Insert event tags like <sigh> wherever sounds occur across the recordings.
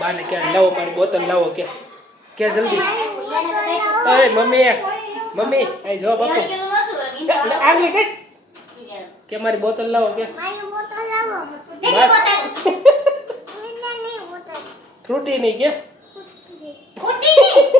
બાને ક્યાં લાવો મારી બોતલ લાવો કે કે જલ્દી. અરે મમ્મી મમ્મી અહીં જો બાપુ આગલી કે. કે મારી બોતલ લાવો કે. <laughs> ફ્રૂટી નહીં કે. હવે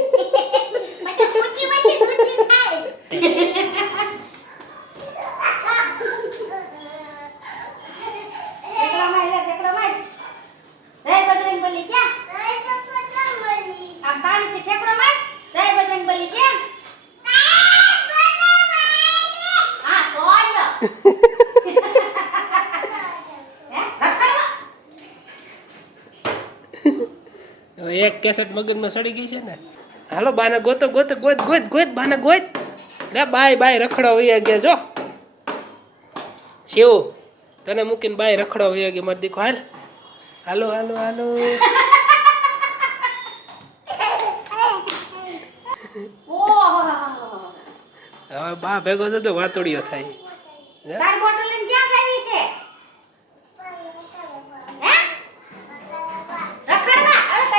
એક કેસેટ મગજમાં સડી ગઈ છે ને. હાલો બાને ગોતો ગોતો ગોત ગોત ગોત બાને ગોત. લે બાય બાય રખડો વૈયા ગયા જો. શિવ તને મૂકીને બાય રખડો વૈયા ગયા મારી દીકો હાલ. હાલો હાલો હાલો. હવે બા ભેગો થતો વાતોડિયો થાય.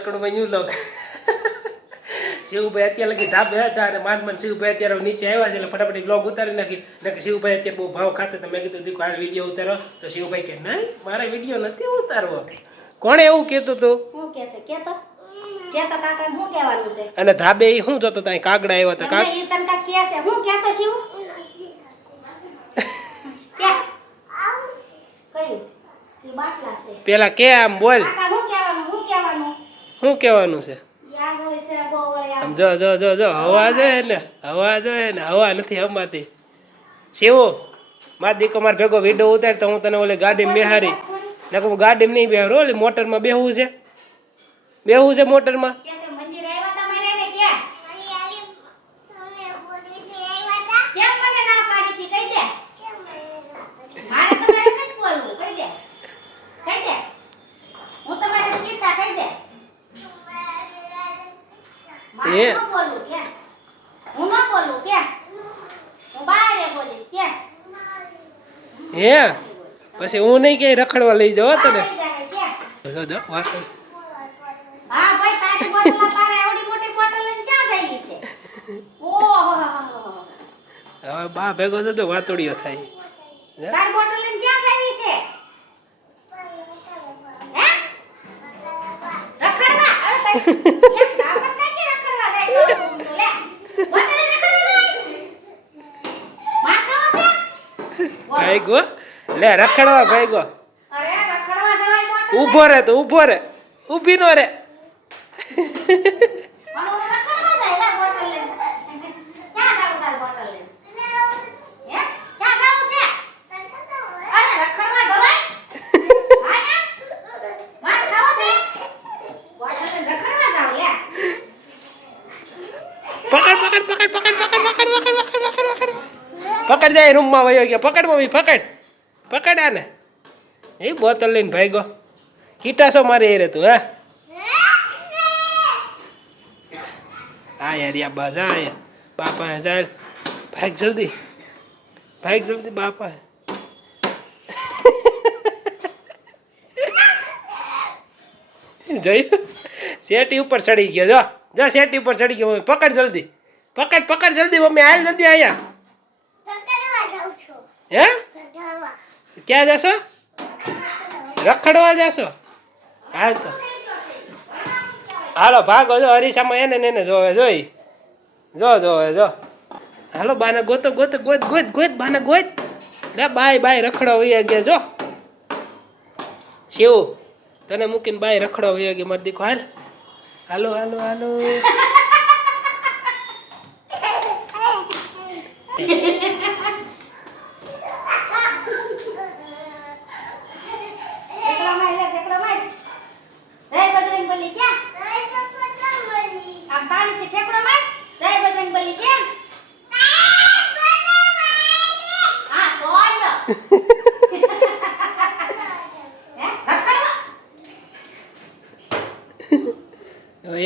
હેલો આવરી વેલકમમાં ન્યુ લોગ શિવભાઈ અત્યારે લગી ધાબે હતા અને માંડ શિવભાઈ અત્યારે નીચે આવ્યા છે એટલે ફટાફટ બ્લોગ ઉતારી નાખી. એટલે શિવભાઈ અત્યારે બહુ ભાવ ખાતે તો મેં કીધું દીકરો આ વીડિયો ઉતારો. તો શિવભાઈ કે નહીં મારે વીડિયો નથી ઉતારવો. કોણે એવું કીધું તું? શું કે છે? કેતો કેતો કાકા શું કહેવાનું છે? અને ધાબે ઈ શું જોતો ત્યાં કાગડા આવ્યા હતા. કાકા ઈ તને કા કે છે? હું કહેતો શિવ? <laughs> કે? કયું? ઈ બાટલા છે. પેલા કે આમ બોલ. કાકા શું કહેવાનું છે? જો જો જો જો હવા જોઈએ ને હવા જોઈએ ને હવા નથી હમાતી. શિવો માર દીકો માર ભેગો વીડિયો ઉતાર તો હું તને ઓલે ગાડી બેહારી ને કહું ગાડી નહીં બેહારો ઓલી મોટરમાં બેહવું છે. બેહવું છે મોટરમાં? કહી દે. એ. હું ન બોલવું કે. હું બહારે બોલીશ કે. હે પછી હું નહીં ક્યાંય રખડવા લઈ હો તને. જો જો વાત હા ભાઈ તારી બોટલ તારે આવડી મોટી બોટલ લઈને ક્યાં જઈ છે? ઓહો. હવે બા ભેગો થતો વાતોડિયો થાય? તારી બોટલ લઈને ક્યાં જઈ છે? હે? રખડવા. અરે તારી <laughs> ભાઈ ગો લે રખડવા ભાઈ ગો ઊભો રે તો ઊભો રે. ઊભી નો રે. <laughs> <laughs> પકડ પકડ પકડ પકડ પકડ પકડ પકડ પકડ પકડ પકડ. પકડ જાય રૂમમાં વયો ગયો. પકડ મમ્મી, પકડ. પકડ આને. એ બોતલ લઈને ભાગ્યો. કીટાસો મારે એ રહેતું, હે. હા યાર, યા બા જા યાર. બાપા ચાલ ભાગ જલ્દી. ભાગ જલ્દી, બાપા જોયું? શેટી ઉપર ચડી ગયો, જો. જો શેટી ઉપર ચડી ગયો પકડ જલ્દી. પકડ પકડ જલ્દી, મમ્મી, હાલ જલ્દી અહીંયા. હે? ક્યાં જશો? રખડવા જશો? હાલ તો. હાલો, ભાગો, જો, અરીસામાં એને એને જોવે, જોઈ. જો, જોવે, જો. હાલો, બાને ગોતો ગોતો, ગોત ગોત ગોત, બાને ગોત. લે, બાય બાય રખડો વહી ગયા, જો. શિવ, તને મૂકીને બાય રખડો વૈયા ગયા, મારી દીકો હાલ. હાલો હાલો હાલો. Ha ha ha.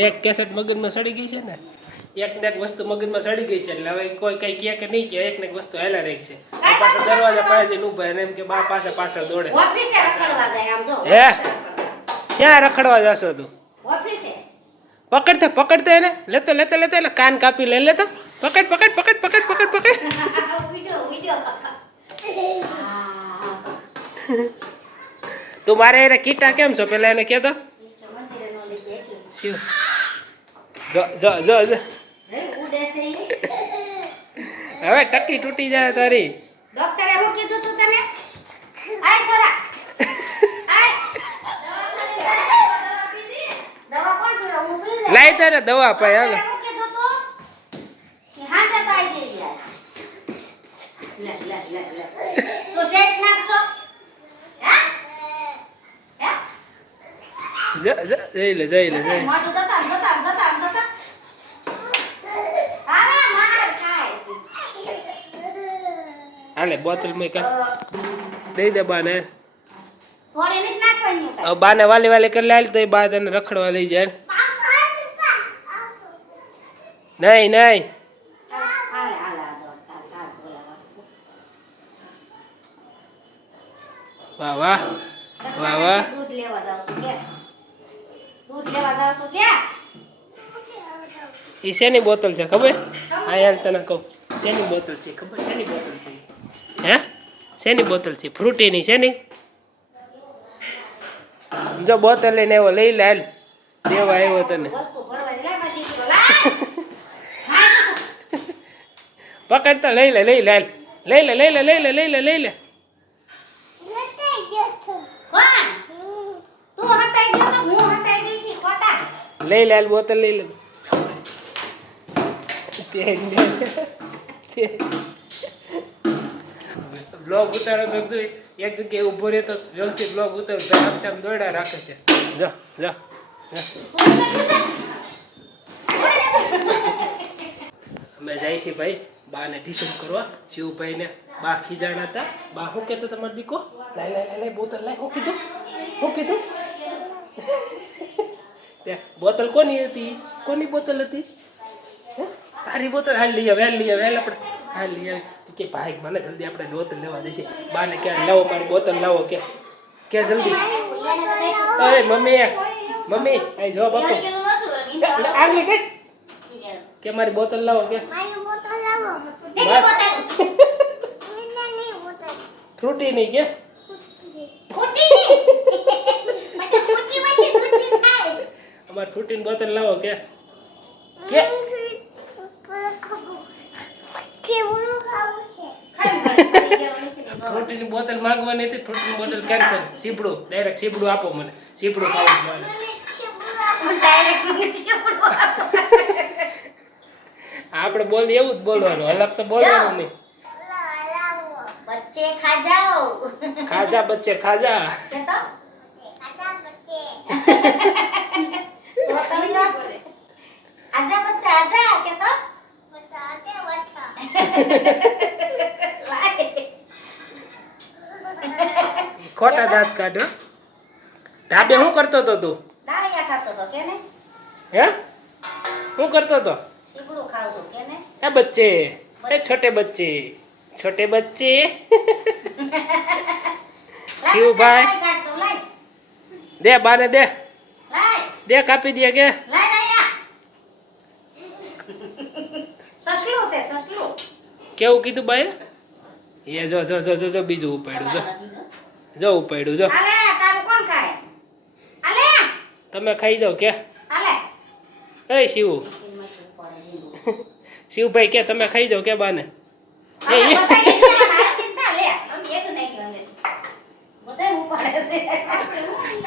એક કેસેટ મગજમાં સડી ગઈ છે ને એક ને એક વસ્તુ મગજમાં સડી ગઈ છે એટલે હવે કોઈ કઈ કહે કે નહીં કે એક ને એક વસ્તુ હેલા રહી છે. પાછા દરવાજા પાસેથી ઊભા અને એમ કે બા પાસે પાછળ દોડે. ઓફિસે રખડવા જાય આમ જો. હે? ક્યાં રખડવા જશો તું? ઓફિસે. પકડતે પકડતે એને? લેતો લેતો લેતો એટલે કાન કાપી લે લેતો? પકડ પકડ પકડ પકડ પકડ પકડ. તું મારે એને કીટા કેમ છો પેલા એને કહેતો મંદિરે નો લઈ જાય એટલે. શિવ જો જો જો જો. હવે ટકી તૂટી જાય તારી. ડોક્ટરે શું કીધું તું તને? આય લઈશ. લાઈ તારે દવા પાય હાલો. લે. તું શેષ નાખશો? હે? હે? જ- જ- જઈ લે જઈ લે જઈ. હાલે બોતલ મેં અ, દઈ દે બાને. બાને વાલી વાલી કરી લાલ તો એ બા તને રખડવા લઈ જાય. નહીં નહીં. વાહ વાહ. વાહ વાહ. દૂધ લેવા જાવ છું એ શેની બોતલ છે ખબર? હા યાર તને કહું. શેની બોતલ છે? ખબર શેની બોટલ છે? હે? શેની બોતલ છે? ફ્રૂટીની શેની? જો બોતલ લઈને આવ્યો લઈ લે દેવા આવ્યો તને. વસ્તુ ભરવાની લે મારી દીકરો. લાય લાય. પકડ તો લઈ લે લઈ લે. લઈ લે લઈ લે લઈ લે લઈ લે લઈ લે. કોણ? તું હટાઈ ગયો હું હટાઈ ગઈ હતી ખોટા લઈ લે બોતલ લઈ લે. બ્લોગ ઉતારો બધું તું એક જગ્યાએ ઊભો રહે તો વ્યવસ્થિત બ્લોગ ઉતારો આમ તેમ દોડા રાખે છે. જો જો છે? અમે જાય છીએ ભાઈ બાને ટ્યુશન કરવા. શિવભાઈને બા ખીજાણા હતા. બા શું કહેતો તમારો દીકો? લાય લાય લાય બોતલ લાય. શું કીધું? શું કીધું? બોતલ કોની હતી? કોની બોતલ હતી? તારી બોતલ? હાલ લઈ આવે હાલ લઈ આવે હાલ આપણે હાલ લઈ આવે. તું કે ભાઈ મને જલ્દી આપણે બોતલ લેવા દેશે બાને કે લાવો મારી બોતલ લાવો કે. કે જલ્દી? અરે મમ્મી મમ્મી આ જો બાપુ. આગલી કે? કે મારી બોતલ લાવો કે? તેની બોટલ. ફ્રૂટી નહીં કે ફૂટીની. પછી ફૂટી પછી દૂધ થાય. અમારે ફ્રૂટીની બોતલ લાવો કે. કે. ફ્રૂટીની બોતલ માંગવાની હતી ફ્રૂટીની બોટલ કેન્સલ સીપડું ડાયરેક્ટ સીપડું આપો મને. સીપડું ખાવું મને આપણે બોલ એવું જ બોલવાનું. અલગ તો બોલવાનું નહીં. બચ્ચે ખાજા બચ્ચે ખાજા કે તો તો તમે જો. આજા બચ્ચા આજા કે તો લાય. <laughs> ખોટા દાંત કાઢો. ધાબે શું કરતો હતો તું? દાળિયા ખાતો તો કે ને? હે? શું કરતો હતો? ચીવડું ખાવ છું કે ને? એ બચ્ચે? એ છોટે બચ્ચે? છોટે બચ્ચે? <laughs> લાય, શિવભાઈ. લાય, કાઢ દઉં, લાય. દે બાને દે. લાય, દે કાપી દે કે. લાય, લાય, આ. સસલું છે સસલું કેવું કીધું બાએ? એ જો જો જો જો જો બીજું ઉપાડ્યું જો. જો ઉપાડ્યું જો. હાલે તારું કોણ ખાય? હાલે તમે ખાઈ જાઓ કે. એ શિવ. શિવભાઈ કે તમે ખાઈ જાઓ કે બાને.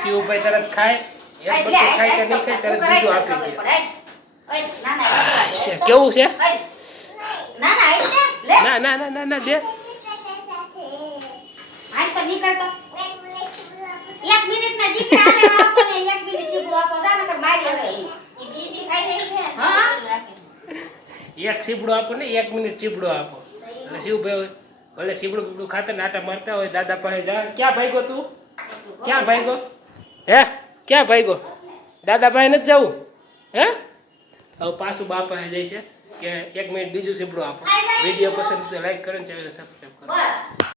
શિવભાઈ તરત ખાય એક બધું ખાય કે નહીં ખાય તરત બીજું આપી દે. કેવું છે. ના ના લે. ના ના ના ના ના દે હાલ તો નીકળ તો. એક મિનિટ ના દીકરા આને આપો ને એક મિનિટ સીપડો આપો. જાને કર મારી હવે. હા? એક સીપડો આપો ને એક મિનિટ ચીપડો આપો. એટલે શિવભાઈ ભલે સીપડું બીપડું ખાતા નાટા મારતા હોય દાદા પાસે જા. ક્યાં ભાઈગો તું? ક્યાં ભાઈગો હે? ક્યાં ભાઈગો દાદા પાસે નથી જવું? હે? હવે પાછું બાપા પાસે જઈ છે. કે એક મિનિટ બીજું સીપડું આપો વીડિયો પસંદ લાઈક કરો ચેનલ સબસ્ક્રાઈબ કરો.